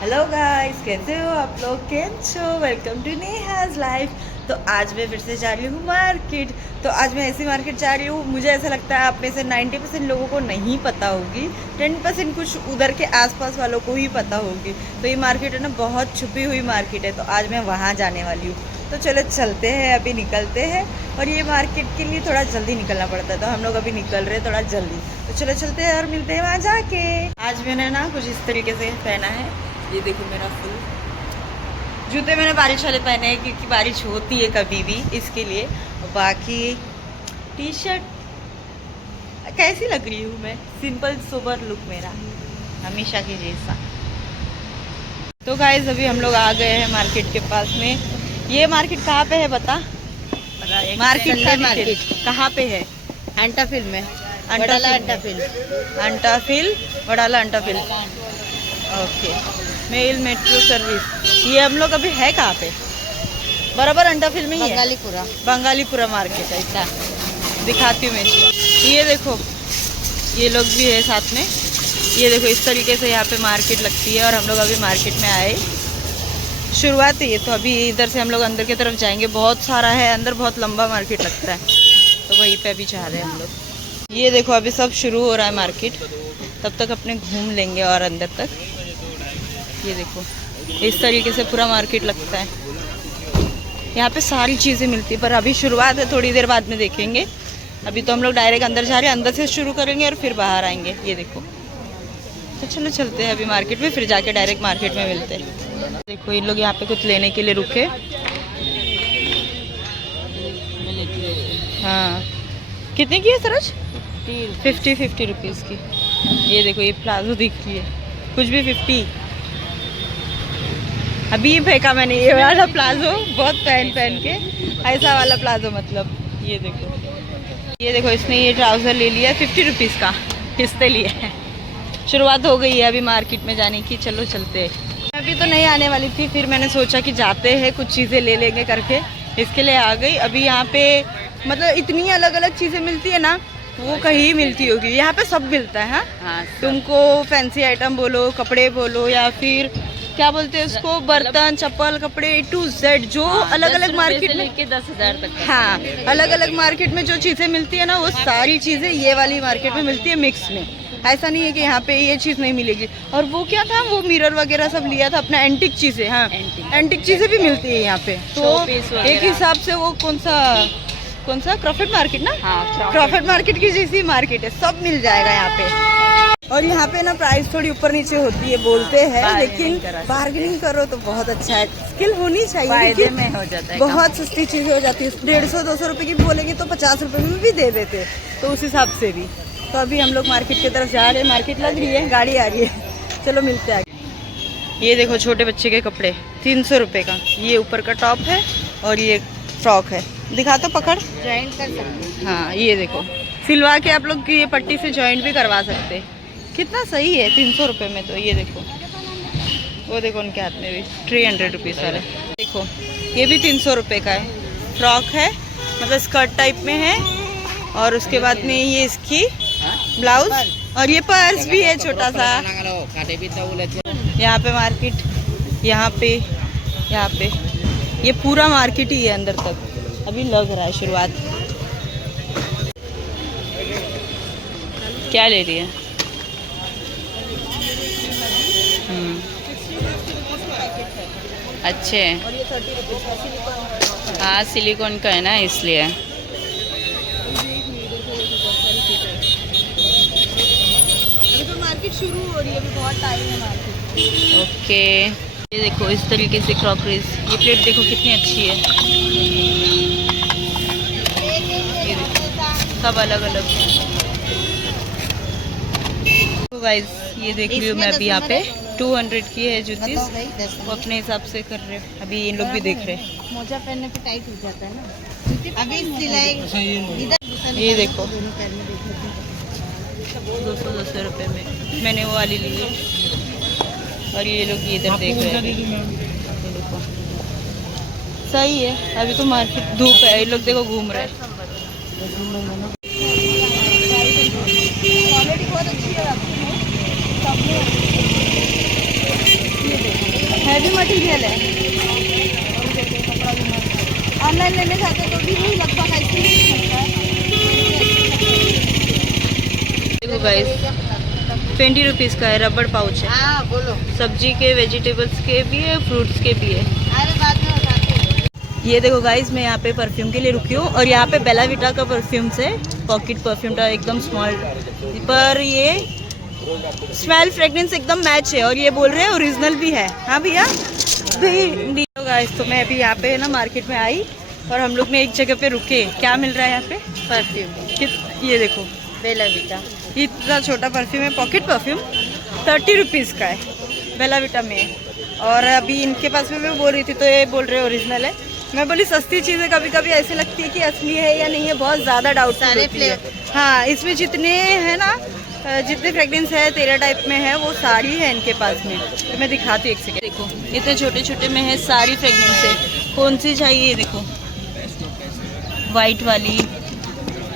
Hello guys, कैसे हो आप लोग? केम छो? Welcome to Neha's life. तो आज मैं फिर से जा रही हूँ मार्केट। तो आज मैं ऐसी मार्केट जा रही हूँ, मुझे ऐसा लगता है आप में से 90% लोगों को नहीं पता होगी, 10% कुछ उधर के आसपास वालों को ही पता होगी। तो ये मार्केट है ना, बहुत छुपी हुई मार्केट है। तो आज मैं वहाँ जाने वाली हूँ। तो चलो चलते हैं, अभी निकलते हैं। और ये मार्केट के लिए थोड़ा जल्दी निकलना पड़ता है, तो हम लोग अभी निकल रहे हैं थोड़ा जल्दी। तो चलो चलते हैं और मिलते हैं वहाँ जाके। आज मैंने ना कुछ इस तरीके से पहना है, ये देखो मेरा फुल। जूते मैंने बारिश वाले पहने हैं क्योंकि बारिश होती है कभी भी, इसके लिए। और बाकी टी शर्ट कैसी लग रही हूँ मैं, सिंपल सोबर लुक मेरा हमेशा के जैसा। तो गाइस अभी हम लोग आ गए हैं मार्केट के पास में। ये मार्केट कहाँ पे है बता? मार्केट का मार्केट कहाँ पे है? अंटाफिल में, Antop Hill Wadala Antop Hill. Okay, mail metro service. ये हम लोग अभी है कहाँ पे? बराबर अंटाफिल में ही है, बंगालीपुरा। बंगालीपुरा मार्केट ऐसा दिखाती हूँ मैं। ये देखो, ये लोग भी है साथ में। ये देखो इस तरीके से यहाँ पे मार्केट लगती है और हम लोग अभी मार्केट में आए, शुरुआत है। तो अभी इधर से हम लोग अंदर की तरफ जाएंगे, बहुत सारा है अंदर, बहुत लंबा मार्केट लगता है। तो वहीं पे अभी जा रहे हैं हम लोग। ये देखो अभी सब शुरू हो रहा है मार्केट, तब तक अपने घूम लेंगे और अंदर तक। ये देखो इस तरीके से पूरा मार्केट लगता है। यहाँ पे सारी चीज़ें मिलती है, पर अभी शुरुआत है, थोड़ी देर बाद में देखेंगे। अभी तो हम लोग डायरेक्ट अंदर जा रहे हैं, अंदर से शुरू करेंगे और फिर बाहर आएंगे। ये देखो, तो चलो चलते हैं अभी मार्केट में, फिर जाके डायरेक्ट मार्केट में मिलते हैं। देखो इन लोग यहाँ पे कुछ लेने के लिए रुके। हाँ, कितने की है सरज? 50 रुपीज़ की। ये देखो ये प्लाजो दिख रही है, कुछ भी 50। अभी फेंका मैंने ये वाला प्लाजो, बहुत पहन के ऐसा वाला प्लाजो मतलब। ये देखो इसने ये ट्राउज़र ले लिया 50 रुपीज़ का, किसने लिया है। शुरुआत हो गई है अभी मार्केट में जाने की, चलो चलते हैं। अभी तो नहीं आने वाली थी, फिर मैंने सोचा कि जाते हैं, कुछ चीज़ें ले लेंगे करके, इसके लिए आ गई। अभी यहाँ पे मतलब इतनी अलग अलग चीज़ें मिलती है ना, वो कहीं मिलती होगी, यहाँ पे सब मिलता है। हाँ, तुमको फैंसी आइटम बोलो, कपड़े बोलो, या फिर क्या बोलते हैं उसको, बर्तन चप्पल कपड़े A to Z, जो अलग अलग मार्केट में 10,000 तक। हाँ, अलग अलग मार्केट में जो चीज़ें मिलती है ना, वो सारी चीज़ें ये वाली मार्केट में मिलती है मिक्स में। ऐसा नहीं है कि यहाँ पे ये चीज़ नहीं मिलेगी। और वो क्या था, वो मिरर वगैरह सब लिया था अपना, एंटिक चीज़ें। हाँ, एंटिक चीज़ें भी मिलती है यहाँ पे। तो एक हिसाब से वो कौन सा क्रॉफर्ड मार्केट ना? हाँ, क्रॉफर्ड मार्केट की जैसी मार्केट है, सब मिल जाएगा यहाँ पे। और यहाँ पे ना प्राइस थोड़ी ऊपर नीचे होती है बोलते हैं, लेकिन बार्गेनिंग करो तो बहुत अच्छा है, स्किल होनी चाहिए, लेकिन में हो जाता है, बहुत सस्ती चीज़ें हो जाती है। 150-200 रुपये की बोलेंगे तो 50 रुपये में भी दे देते, तो उस हिसाब से भी। तो अभी हम लोग मार्केट की तरफ जा रहे हैं, मार्केट लग रही है, गाड़ी आ रही है, चलो मिलते हैं। ये देखो छोटे बच्चे के कपड़े 300 रुपये का, ये ऊपर का टॉप है और ये फ्रॉक है। दिखा तो, पकड़, ज्वाइन कर सकते। हाँ ये देखो, सिलवा के आप लोग ये पट्टी से जॉइंट भी करवा सकते हैं। कितना सही है 300 रुपये में। तो ये देखो, वो देखो उनके हाथ में भी 300 रुपीज़ वाले। देखो ये भी 300 रुपये का है, फ्रॉक है, मतलब स्कर्ट टाइप में है। और उसके बाद में ये इसकी ब्लाउज, और ये पर्स भी है छोटा सा। यहाँ पे मार्केट, यहाँ पे ये पूरा मार्केट ही है अंदर तक, अभी लग रहा है शुरुआत। क्या ले रही है? अच्छे, हाँ सिलिकॉन का है ना, इसलिए। अभी तो मार्केट शुरू हो रही है, अभी बहुत टाइम है मार्केट। ओके, ये देखो इस तरीके से क्रॉकरीज, ये प्लेट देखो कितनी अच्छी है, ये देखो सब अलग अलग है। तो गाइस ये देख रही हूँ मैं अभी यहाँ पे 200 की है जूती, वो अपने हिसाब से कर रहे हैं। अभी इन लोग भी देख रहे हैं, मोजा पहनने पे टाइट हो जाता है ना, अभी सिलाई। ये देखो 200 रुपये में मैंने वो वाली ली है। और ये लोग इधर देख रहे हैं, ये देखो सही है। अभी तो मार्केट धूप है, ये लोग देखो घूम रहे हैं। क्वालिटी बहुत अच्छी है आपकी, हैवी मटेरियल है। ऑनलाइन लेने जाते तो भी लगभग ऐसे ही मिलता है। देखो गाइस 20 रुपीज़ का है, रबड़ पाउच है। हाँ बोलो। सब्जी के, वेजिटेबल्स के भी है, फ्रूट्स के भी है। अरे बाद में बताते हैं। ये देखो गाइस, मैं यहाँ पे परफ्यूम के लिए रुकी हूँ और यहाँ पे बेला विटा का परफ्यूम्स है, पॉकेट परफ्यूम था एकदम स्मॉल, पर ये स्मेल फ्रेग्रेंस एकदम मैच है और ये बोल रहे हैं ओरिजिनल भी है। हाँ भैया भाई गाइस, तो मैं अभी यहाँ पे ना मार्केट में आई और हम लोग ने एक जगह पे रुके। क्या मिल रहा है यहाँ पे? परफ्यूम ये देखो बेला विटा। इतना छोटा परफ्यूम है, पॉकेट परफ्यूम 30 रुपीज़ का है, बेला विटा में है। और अभी इनके पास में मैं बोल रही थी तो ये बोल रहे ओरिजिनल है। मैं बोली सस्ती चीज़ें कभी कभी ऐसे लगती है कि असली है या नहीं है, बहुत ज़्यादा डाउट सारे होती है। हाँ, इसमें जितने हैं ना, जितने फ्रेग्रेंस है तेरा टाइप में है, वो साड़ी है इनके पास में। तो मैं दिखाती हूँ एक सेकेंड। देखो इतने छोटे छोटे में है, सारी फ्रेग्रेंस है। कौन सी चाहिए? देखो वाइट वाली,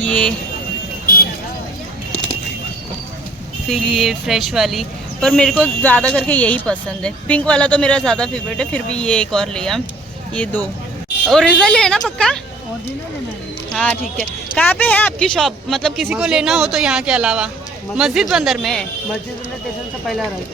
ये फिर ये फ्रेश वाली, पर मेरे को ज़्यादा करके यही पसंद है। पिंक वाला तो मेरा ज़्यादा फेवरेट है, फिर भी ये एक और लिया। ये दो ओरिजिनल है ना पक्का? हाँ ठीक है। कहाँ पे है आपकी शॉप? मतलब किसी को लेना हो तो यहाँ के अलावा? मस्जिद बंदर में है। मस्जिद में स्टेशन से पहला राइट।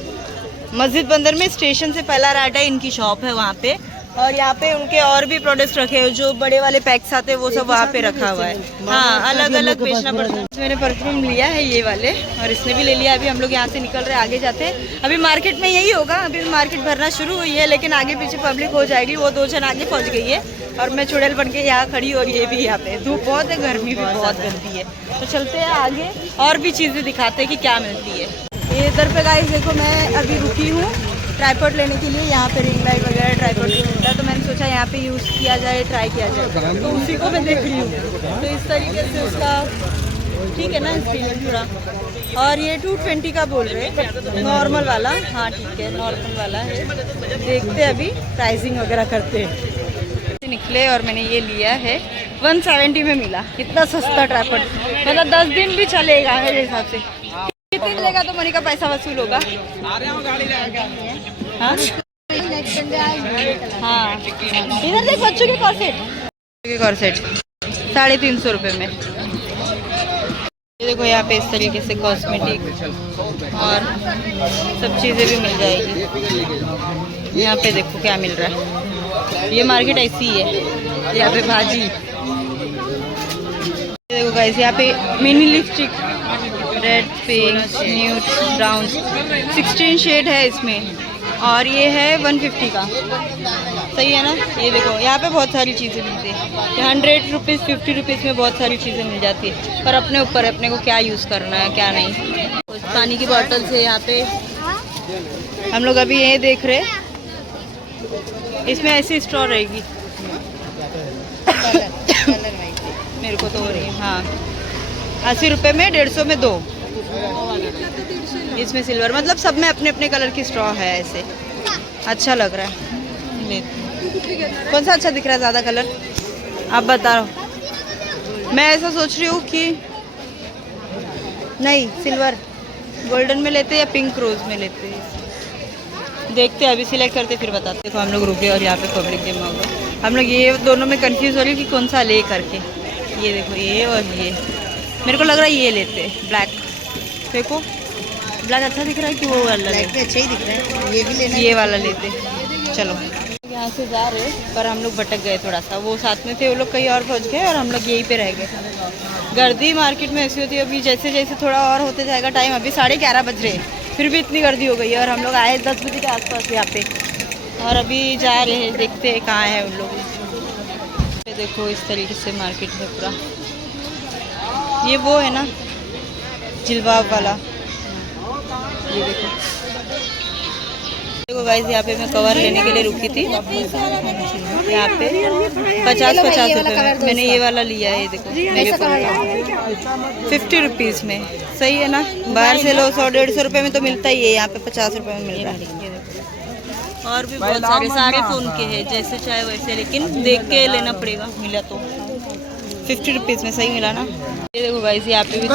मस्जिद बंदर में स्टेशन से पहला राइट है, इनकी शॉप है वहाँ पे। और यहाँ पे उनके और भी प्रोडक्ट्स रखे हैं, जो बड़े वाले पैक्स आते हैं वो सब वहाँ पे रखा हुआ है। हाँ, अलग अलग बेचना पड़ता है। मैंने परफ्यूम लिया है ये वाले और इसने भी ले लिया। अभी हम लोग यहाँ से निकल रहे हैं, आगे जाते हैं। अभी मार्केट में यही होगा, अभी मार्केट भरना शुरू हुई है, लेकिन आगे पीछे पब्लिक हो जाएगी। वो 2 जन आगे पहुँच गई है और मैं चुड़ैल बन के यहाँ खड़ी, और ये भी यहाँ पे धूप बहुत है, गर्मी भी बहुत गंदी है। तो चलते हैं आगे और भी चीज़ें दिखाते हैं कि क्या मिलती है। ये इधर पे गाइस देखो, मैं अभी रुकी हूँ ट्राईपॉड लेने के लिए। यहाँ पे रिंग लाइट वगैरह ट्राईपॉड भी मिलता है, तो मैंने सोचा यहाँ पे यूज़ किया जाए, ट्राई किया जाए। तो उसी को मैं देख रही हूँ। तो इस तरीके से उसका ठीक है ना स्क्रीन थोड़ा। और ये 220 का बोल रहे हैं, नॉर्मल वाला। हाँ ठीक है, नॉर्मल वाला है। देखते अभी प्राइसिंग वगैरह करते हैं। निकले और मैंने ये लिया है, 170 में मिला। इतना सस्ता ट्राईपॉड, मतलब 10 दिन भी चलेगा मेरे हिसाब से। कितने लेगा तो मनी का पैसा वसूल होगा। हाँ हाँ, इधर देख बच्चों के कॉर्सेट 350 रुपये में। ये देखो यहाँ पे इस तरीके से कॉस्मेटिक और सब चीज़ें भी मिल जाएगी। यहाँ पे देखो क्या मिल रहा है। ये मार्केट ऐसी ही है। यहाँ पे भाजी, देखो गाइस यहाँ पे mini lipstick, red, pink, nude, brown, 16 shade है इसमें। और ये है 150 का, सही है ना। ये देखो यहाँ पे बहुत सारी चीज़ें मिलती है। 100 रुपीज़ 50 रुपीज़ में बहुत सारी चीज़ें मिल जाती है, पर अपने ऊपर अपने को क्या यूज़ करना है क्या नहीं। कुछ पानी की बॉटल से यहाँ पे हम लोग अभी ये देख रहे, इसमें ऐसी स्ट्रॉ रहेगी। मेरे को तो हो रही है। हाँ, 80 रुपये में 150 में 2। इसमें सिल्वर, मतलब सब में अपने अपने कलर की स्ट्रॉ है। ऐसे अच्छा लग रहा है। कौन सा अच्छा दिख रहा है ज़्यादा कलर? आप बताओ। मैं ऐसा सोच रही हूँ कि नहीं, सिल्वर गोल्डन में लेते या पिंक रोज में लेते। देखते हैं, अभी सिलेक्ट करते फिर बताते। देखो हम लोग रुके और यहाँ पे पब्लिक जमा हुआ। हम लोग ये दोनों में कंफ्यूज हो रही है कि कौन सा ले करके। ये देखो ये और ये, मेरे को लग रहा है ये लेते ब्लैक। देखो ब्लैक अच्छा दिख रहा है कि वो वाला? ब्लैक अच्छा ही दिख रहा है, ये भी लेना। ये वाला लेते। चलो यहाँ से जा रहे, पर हम लोग भटक गए थोड़ा सा। वो साथ में थे, वो लोग कहीं और पहुँच गए और हम लोग यहीं पे रह गए। गर्दी मार्केट में ऐसी होती है। अभी जैसे जैसे थोड़ा और होते जाएगा टाइम, अभी 11:30 बज रहे, फिर भी इतनी गर्दी हो गई है। और हम लोग आए 10 बजे के आसपास यहाँ पे, और अभी जा रहे हैं, देखते हैं कहाँ है उन लोग। देखो इस तरीके से मार्केट है पूरा। ये वो है ना जिलबाब वाला, ये देखो। देखो गाइस यहाँ पे मैं कवर लेने के लिए रुकी थी। यहाँ पे 50 रुपये में मैंने ये वाला लिया है। ये देखो 50 रुपीज़ में, सही है ना। बाहर से लो 100-150 रुपये में तो मिलता ही है, यहाँ पे 50 रुपये में मिल रहा है। ये देखो और भी बहुत सारे फ़ोन के हैं, जैसे चाहे वैसे, लेकिन देख के लेना पड़ेगा। मिला तो 50 रुपीज़ में, सही मिला ना। ये देखो गाइस यहाँ पे भी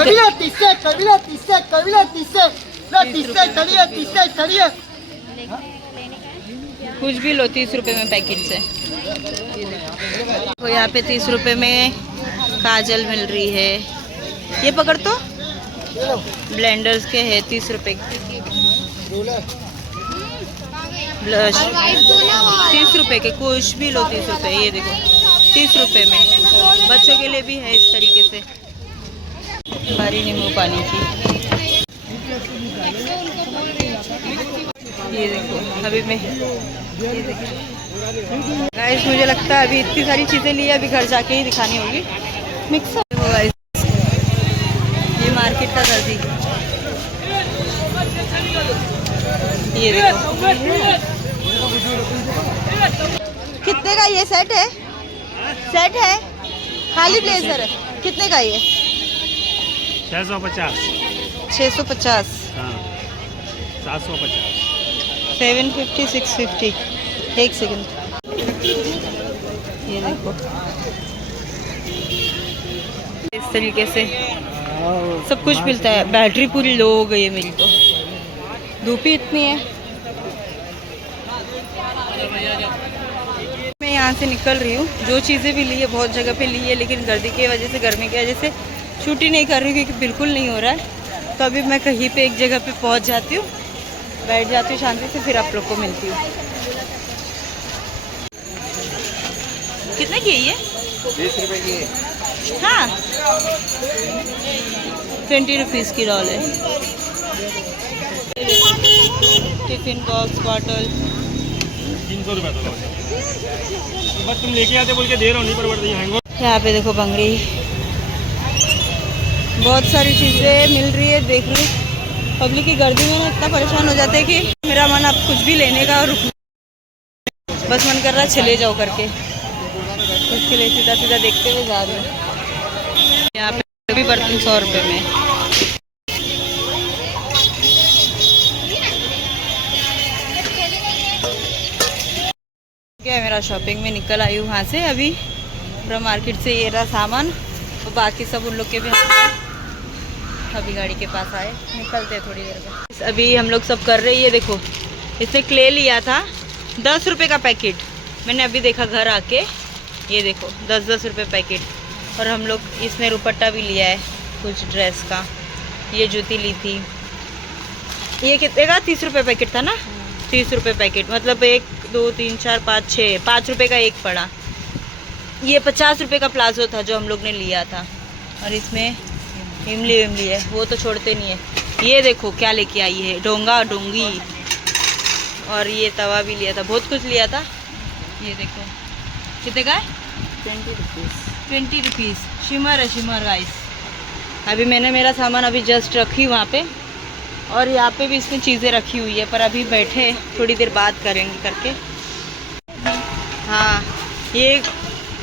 कुछ भी लो 30 रुपए में पैकेट से। तो यहाँ पे 30 रुपए में काजल मिल रही है। ये पकड़ तो ब्लेंडर्स के है 30 रुपए ब्लश 30 रुपए के, कुछ भी लो 30 रुपए। ये देखो 30 रुपए में। बच्चों के लिए भी है इस तरीके से। हरी नींबू पानी की ये देखो। अभी मैं ये देखो गाइस, मुझे लगता है अभी इतनी सारी चीज़ें ली है, अभी घर जाके ही दिखानी होगी। मिक्सर हो गाइस, ये मार्केट का कर दी। ये देखो कितने का ये सेट है? सेट है खाली ब्लेजर है। कितने का ये? 650। 650। हाँ 750। 750 650। एक सेकंड। ये देखो इस तरीके से सब कुछ मिलता है। बैटरी पूरी लो हो गई है मेरी तो, धूप ही इतनी है। मैं यहाँ से निकल रही हूँ। जो चीज़ें भी ली है बहुत जगह पे ली है, लेकिन गर्मी की वजह से शूट ही नहीं कर रही हूँ क्योंकि बिल्कुल नहीं हो रहा है। तो अभी मैं कहीं पे एक जगह पे पहुँच जाती हूँ, बैठ जाती हूँ शांति से, फिर आप लोग को मिलती हूँ। कितने की है ये? 20 रुपए की। हाँ 20 रुपीज़ की डॉल है। टिफिन बॉक्स बॉटल 300 रुपए। बस तुम लेके आते बोल के दे रहा हूँ, नहीं पर बढ़ रही। यहाँ पे देखो बंगड़ी, बहुत सारी चीज़ें मिल रही है। देख लो पब्लिक की गर्दी में इतना परेशान हो जाते हैं कि मेरा मन अब कुछ भी लेने का और बस मन कर रहा है चले जाओ करके। उसके लिए सीधा सीधा देखते हुए जा रहे हैं। यहाँ पे भी बर्तन 100 रुपये में। क्या मेरा शॉपिंग में निकल आई हूँ वहाँ से अभी पूरा मार्केट से। ये रहा सामान और बाकी सब उन लोग के भी अभी गाड़ी के पास आए, निकलते हैं थोड़ी देर में। अभी हम लोग सब कर रहे हैं। ये देखो इसने क्ले लिया था 10 रुपये का पैकेट, मैंने अभी देखा घर आके। ये देखो 10-10 रुपये पैकेट। और हम लोग इसने रुपट्टा भी लिया है कुछ ड्रेस का। ये जूती ली थी। ये कितने का? 30 रुपये पैकेट था ना? 30 रुपये पैकेट, मतलब 1 2 3 4 5 6 5 रुपये का एक पड़ा। ये 50 रुपये का प्लाजो था जो हम लोग ने लिया था। और इसमें इमली है, वो तो छोड़ते नहीं है। ये देखो क्या लेके आई है, डोंगा डोंगी। और ये तवा भी लिया था, बहुत कुछ लिया था। ये देखो कितने का है? 20 रुपीज़। शिमर है, शिमर गाइस। अभी मैंने मेरा सामान अभी जस्ट रखी वहाँ पे, और यहाँ पे भी इसमें चीज़ें रखी हुई है, पर अभी बैठे थोड़ी देर बात करेंगे करके। हाँ ये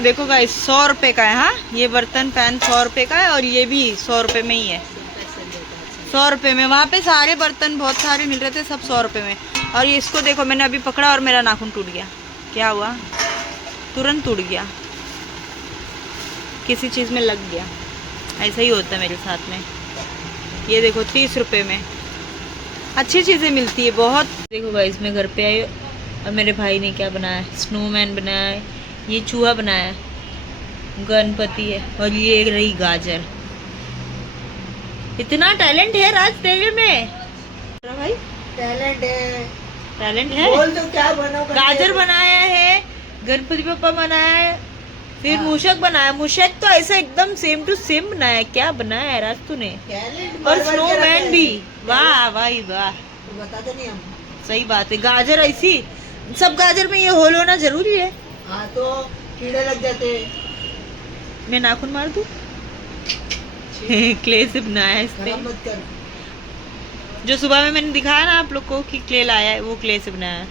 देखो गाइस 100 रुपये का है। हाँ ये बर्तन पैन 100 रुपये का है, और ये भी 100 रुपये में ही है। 100 रुपये में। वहाँ पे सारे बर्तन बहुत सारे मिल रहे थे, सब 100 रुपये में। और ये इसको देखो, मैंने अभी पकड़ा और मेरा नाखून टूट गया। क्या हुआ? तुरंत टूट गया, किसी चीज़ में लग गया। ऐसा ही होता है मेरे साथ में। ये देखो 30 रुपये में अच्छी चीज़ें मिलती है बहुत। देखो गाइस मैं घर पे आई और मेरे भाई ने क्या बनाया है? स्नोमैन बनाया है, ये चूहा बनाया है, गणपति है, और ये रही गाजर। इतना टैलेंट है राज तेरे में भाई। टैलेंट है, टैलेंट है। बोल तो क्या बनो। गाजर बनाया है, गणपति बप्पा बनाया है, फिर मूषक बनाया। मूषक तो ऐसा एकदम सेम टू सेम बनाया। क्या बनाया है राज तूने? और स्नोमैन भी। वाह भाई वाह, बताते नहीं हम। सही बात है। गाजर ऐसी, सब गाजर में ये होल होना जरूरी है। हाँ तो कीड़े लग जाते। मैं नाखून मार दूं? क्ले से बनाया है इसने। मत कर। जो सुबह में मैंने दिखाया ना आप लोग को कि क्ले लाया है, वो क्ले से बनाया है।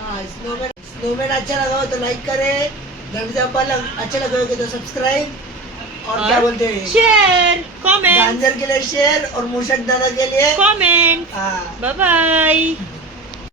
हाँ स्नोमैन अच्छा लगा हो तो लाइक करे, अच्छा लगा हो तो सब्सक्राइब, और क्या बोलते हैं, शेयर, कमेंट। गाजर के लिए शेयर और मूषक दादा के लिए कमेंट। हाँ बाय बाय।